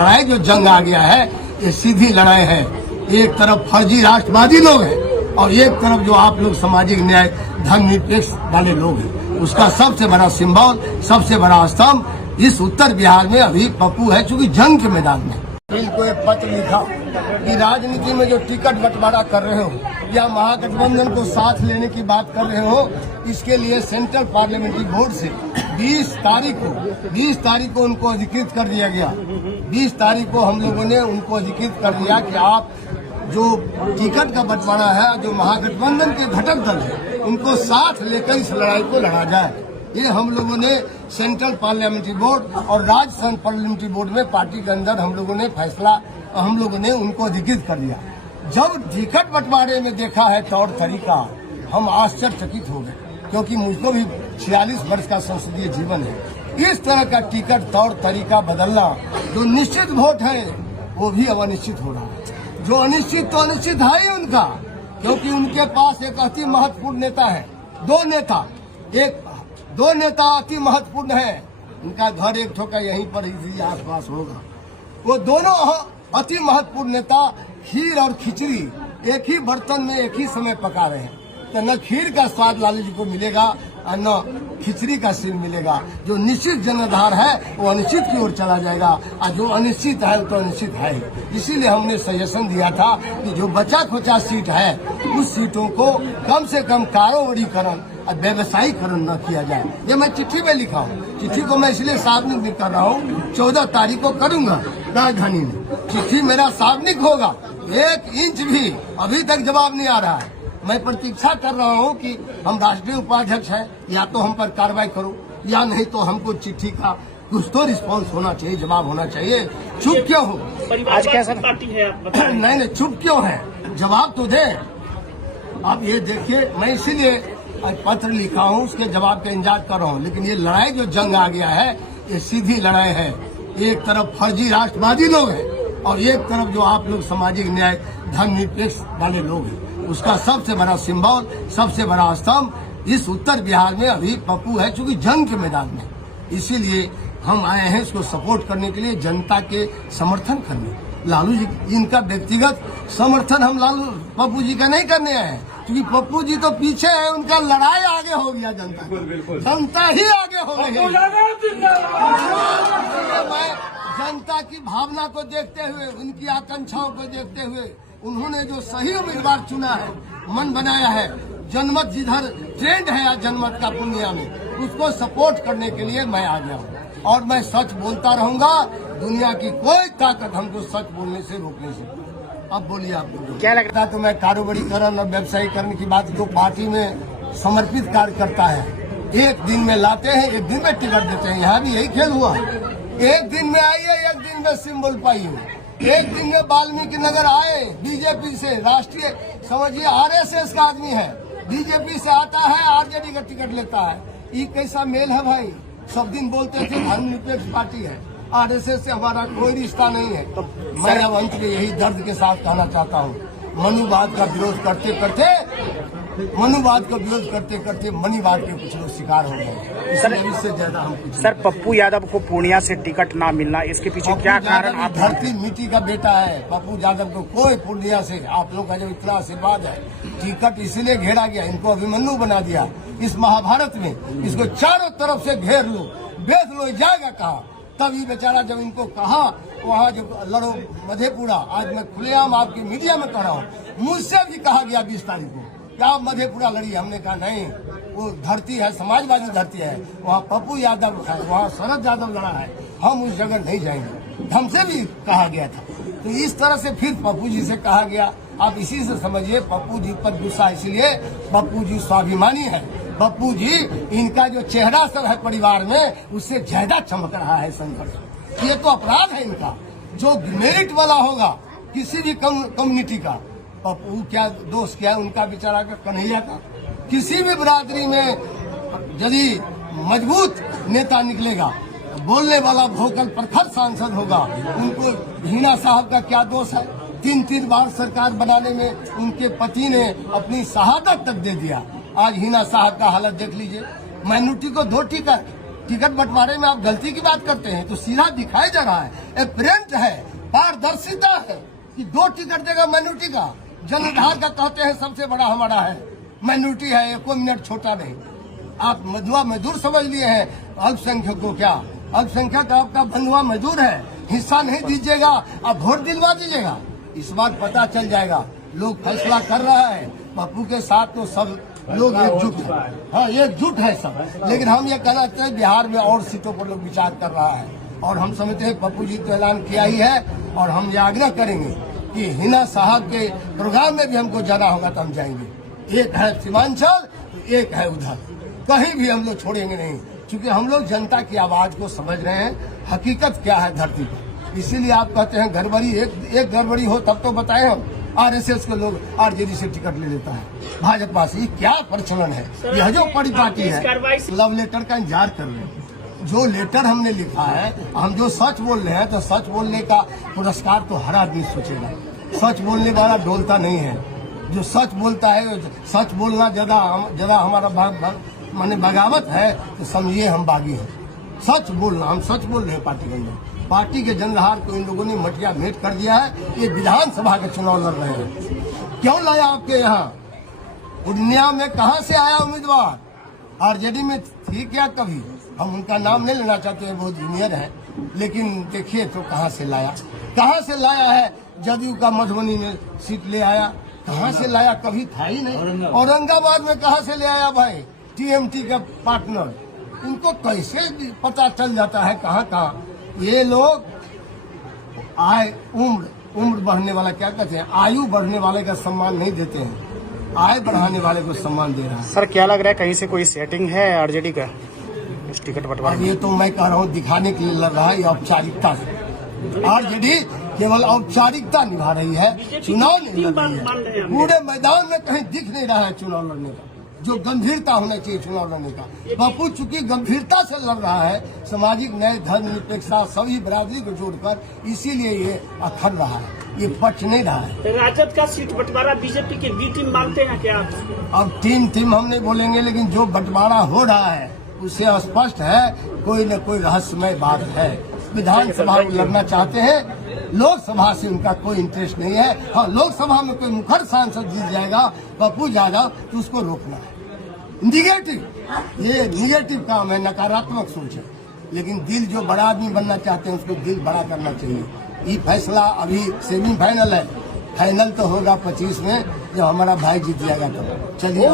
लड़ाई जो जंग आ गया है ये सीधी लड़ाई है। एक तरफ फर्जी राष्ट्रवादी लोग हैं और एक तरफ जो आप लोग सामाजिक न्याय धर्मनिरपेक्ष वाले लोग हैं। उसका सबसे बड़ा सिंबल, सबसे बड़ा स्तंभ इस उत्तर बिहार में अभी पप्पू है, चूंकि जंग के मैदान में। इनको एक पत्र लिखा कि राजनीति में जो टिकट बंटवारा कर रहे हो या महागठबंधन को साथ लेने की बात कर रहे हो, इसके लिए सेंट्रल पार्लियामेंट्री बोर्ड से 20 तारीख को उनको अधिकृत कर दिया गया। 20 तारीख को हम लोगों ने उनको अधिकृत कर दिया कि आप जो टिकट का बंटवारा है, जो महागठबंधन के घटक दल है, उनको साथ लेकर इस लड़ाई को लड़ा जाए। ये हम लोगों ने सेंट्रल पार्लियामेंट्री बोर्ड और राज्य पार्लियामेंट्री बोर्ड में पार्टी के अंदर हम लोगों ने फैसला, हम लोगों ने उनको अधिकृत कर दिया। जब टिकट बंटवारे में देखा है तौर तरीका, हम आश्चर्यचकित हो गए, क्योंकि मुझको भी 46 वर्ष का संसदीय जीवन है। इस तरह का टिकट तौर तरीका बदलना, जो निश्चित वोट है वो भी अब अनिश्चित हो रहा है। जो अनिश्चित तो अनिश्चित है ही उनका, क्योंकि उनके पास एक अति महत्वपूर्ण नेता है। दो नेता अति महत्वपूर्ण है। उनका घर एक ठोका यहीं पर ही आसपास होगा। वो दोनों अति महत्वपूर्ण नेता खीर और खिचड़ी एक ही बर्तन में एक ही समय पका रहे हैं, तो न खीर का स्वाद लालू जी को मिलेगा और न खिचड़ी का सिर मिलेगा। जो निश्चित जनाधार है वो अनिश्चित की ओर चला जाएगा, और जो अनिश्चित है वो तो अनिश्चित है ही। इसीलिए हमने सजेशन दिया था कि जो बचा खुचा सीट है उस सीटों को कम से कम कारोबारीकरण और व्यवसायीकरण न किया जाए। ये मैं चिट्ठी में लिखा हूँ। चिट्ठी को मैं इसलिए सार्वजनिक कर रहा हूँ, 14 तारीख को करूंगा राजधानी में। चिट्ठी मेरा सार्वजनिक होगा। 1 इंच भी अभी तक जवाब नहीं आ रहा है। मैं प्रतीक्षा कर रहा हूं कि हम राष्ट्रीय उपाध्यक्ष हैं, या तो हम पर कार्रवाई करो, या नहीं तो हमको चिट्ठी का कुछ तो रिस्पांस होना चाहिए, जवाब होना चाहिए। चुप क्यों हो? आज कैसा पार्टी है आप बताएं? नहीं, चुप क्यों है? जवाब तो दे। अब ये देखिए, मैं इसीलिए पत्र लिखा हूँ, उसके जवाब का इंतजार कर रहा हूँ। लेकिन ये लड़ाई जो जंग आ गया है ये सीधी लड़ाई है। एक तरफ फर्जी राष्ट्रवादी लोग हैं और एक तरफ जो आप लोग सामाजिक न्याय धर्मनिरपेक्ष वाले लोग हैं। उसका सबसे बड़ा सिंबल, सबसे बड़ा स्तंभ इस उत्तर बिहार में अभी पप्पू है, चूंकि जंग के मैदान में। इसीलिए हम आए हैं इसको सपोर्ट करने के लिए, जनता के समर्थन करने। लालू जी इनका व्यक्तिगत समर्थन हम पप्पू जी का नहीं करने आए हैं, क्योंकि पप्पू जी तो पीछे है, उनका लड़ाई आगे हो गया। जनता ही आगे हो गई। मैं जनता की भावना को देखते हुए, उनकी आकांक्षाओं को देखते हुए, उन्होंने जो सही उम्मीदवार चुना है, मन बनाया है, जनमत जिधर ट्रेंड है आज जनमत का पूर्णिया में, उसको सपोर्ट करने के लिए मैं आ गया हूँ। और मैं सच बोलता रहूंगा। दुनिया की कोई ताकत हमको सच बोलने से रोक नहीं सकती। अब बोलिए आपको क्या लगता है? तो मैं कारोबारीकरण और व्यवसायीकरण की बात, जो पार्टी में समर्पित कार्य करता है, एक दिन में लाते हैं, एक दिन में टिकट देते हैं। यहाँ भी यही खेल हुआ। एक दिन में आइए, एक दिन में सिंबल पाइए। एक दिन में वाल्मीकि नगर आए बीजेपी से, राष्ट्रीय समझिए आरएसएस का आदमी है, बीजेपी से आता है, आरजेडी का टिकट लेता है। ये कैसा मेल है भाई? सब दिन बोलते थे धर्मनिरपेक्ष पार्टी है, आरएसएस से हमारा कोई रिश्ता नहीं है। तो मैं अब अंत में यही दर्द के साथ कहना चाहता हूँ, मनुवाद का विरोध करते करते मनीवाद के कुछ लोग शिकार हो गए। इससे ज्यादा हम कुछ। सर, पप्पू यादव को पूर्णिया से टिकट ना मिलना, इसके पीछे क्या कारण? आप धरती मिट्टी का बेटा है पप्पू यादव को, कोई पूर्णिया से आप लोग का जो इतना आशीर्वाद है, टिकट इसीलिए घेरा गया, इनको अभिमन्यु बना दिया इस महाभारत में। इसको चारों तरफ से घेर लो, बेच लो, जाएगा कहाँ? तब ये बेचारा जब इनको कहा वहाँ जो लड़ो मधेपुरा, आज मैं खुलेआम आपके मीडिया में कह रहा हूँ, मुझसे भी कहा गया 20 तारीख को कि आप मधेपुरा लड़िए। हमने कहा नहीं, वो धरती है, समाजवादी धरती है, वहाँ पप्पू यादव है, वहाँ शरद यादव लड़ा है, हम उस जगह नहीं जाएंगे। हमसे भी कहा गया था। तो इस तरह से फिर पप्पू जी से कहा गया। आप इसी से समझिए पप्पू जी पर गुस्सा, इसलिए पप्पू जी स्वाभिमानी है। पप्पू जी, इनका जो चेहरा सब है परिवार में, उससे ज्यादा चमक रहा है संघर्ष। ये तो अपराध है इनका। जो मेरिट वाला होगा किसी भी कम्युनिटी का, पप्पू क्या दोष क्या है उनका, बेचारा का, कन्हैया का, किसी भी बिरादरी में यदि मजबूत नेता निकलेगा, बोलने वाला भोकल प्रखर सांसद होगा, उनको हिना साहब का क्या दोष है? 3 बार सरकार बनाने में उनके पति ने अपनी शहादत तक दे दिया। आज हिना साहब का हालत देख लीजिए। माइनॉरिटी को 2 टिकट, टिकट बंटवारे में आप गलती की बात करते हैं तो सीधा दिखाई जा रहा है, एपरेंट है, पारदर्शिता है कि 2 टिकट देगा माइनॉरिटी का। जनाधार का कहते हैं सबसे बड़ा हमारा है, माइनॉरिटी है, 1 मिनट छोटा नहीं। आप मधुआ मजदूर समझ लिए हैं अल्पसंख्यक को, क्या अल्पसंख्यक आपका बंधुआ मजदूर है, हिस्सा नहीं दीजिएगा, आप वोट दिलवा दीजिएगा। इस बार पता चल जाएगा, लोग फैसला कर रहा है। पप्पू के साथ तो सब लोग एकजुट है, हाँ एकजुट है सब। लेकिन हम ये कहना चाहते हैं बिहार में और सीटों पर लोग विचार कर रहा है और हम समझते हैं पप्पू जी तो ऐलान किया ही है और हम ये आग्रह करेंगे कि हिना साहब के प्रोग्राम में भी हमको जाना होगा तो हम जाएंगे। एक है सीमांचल, एक है उधर, कहीं भी हम लोग छोड़ेंगे नहीं, क्योंकि हम लोग जनता की आवाज को समझ रहे हैं, हकीकत क्या है धरती पर। इसीलिए आप कहते हैं गड़बड़ी, एक गड़बड़ी हो तब तो बताए हम। आरएसएस के लोग आरजेडी से टिकट ले लेता है, भाजपा से, क्या प्रचलन है। यह जो बड़ी पार्टी है, लव लेटर का इंतजार कर रहे हैं। जो लेटर हमने लिखा है, हम जो सच बोल रहे हैं तो सच बोलने का पुरस्कार तो हर आदमी सोचेगा। सच बोलने वाला डोलता नहीं है, जो सच बोलता है, सच बोलना ज्यादा हमारा माने बगावत है तो समझिए हम बागी हैं। सच बोलना, हम सच बोल रहे हैं पार्टी के अंदर। पार्टी के जनरहार को इन लोगों ने मटिया भेंट कर दिया है। ये विधानसभा के चुनाव लड़ रहे हैं। क्यों लाया आपके यहाँ? पूर्णिया में कहाँ से आया उम्मीदवार? आरजेडी में थी क्या कभी? हम उनका नाम नहीं लेना चाहते हैं, बहुत जूनियर है, लेकिन देखिए तो कहाँ से लाया, कहाँ से लाया है। जदयू का मधुबनी में सीट ले आया, कहाँ से लाया? कभी था ही नहीं। औरंगाबाद में कहाँ से ले आया भाई? टीएमटी का पार्टनर, इनको कैसे पता चल जाता है कहाँ कहाँ। ये लोग उम्र बढ़ने वाला, क्या कहते हैं, आयु बढ़ने वाले का सम्मान नहीं देते हैं, आय बढ़ाने वाले को सम्मान दे रहा है। सर क्या लग रहा है कहीं से कोई सेटिंग है आरजेडी का इस टिकट बंटवारे में? ये तो मैं कह रहा हूँ दिखाने के लिए लग रहा है, ये औपचारिकता से। आरजेडी केवल औपचारिकता निभा रही है, चुनाव नहीं लड़ रही है। पूरे मैदान में कहीं दिख नहीं रहा है चुनाव लड़ने का, जो गंभीरता होना चाहिए चुनाव लड़ने का। पप्पू चूंकि गंभीरता से लड़ रहा है, सामाजिक न्याय, धर्मनिरपेक्षता, सभी बराबरी को जोड़कर, इसीलिए ये अखड़ रहा है, ये पच नहीं रहा है। राजद का सीट बंटवारा बीजेपी के बी टीम मांगते हैं क्या आप? अब टीम हम नहीं बोलेंगे, लेकिन जो बंटवारा हो रहा है उससे स्पष्ट है कोई न कोई रहस्यमय बात है। विधानसभा में लड़ना चाहते हैं, लोकसभा से उनका कोई इंटरेस्ट नहीं है। हाँ, लोकसभा में कोई मुखर सांसद जीत जाएगा पप्पू यादव तो उसको रोकना है। निगेटिव, ये निगेटिव काम है, नकारात्मक सोच है। लेकिन दिल जो बड़ा आदमी बनना चाहते हैं उसको दिल बड़ा करना चाहिए। ये फैसला अभी सेमीफाइनल है, फाइनल तो होगा 25 में, जब हमारा भाई जीत जाएगा। तो चलिए।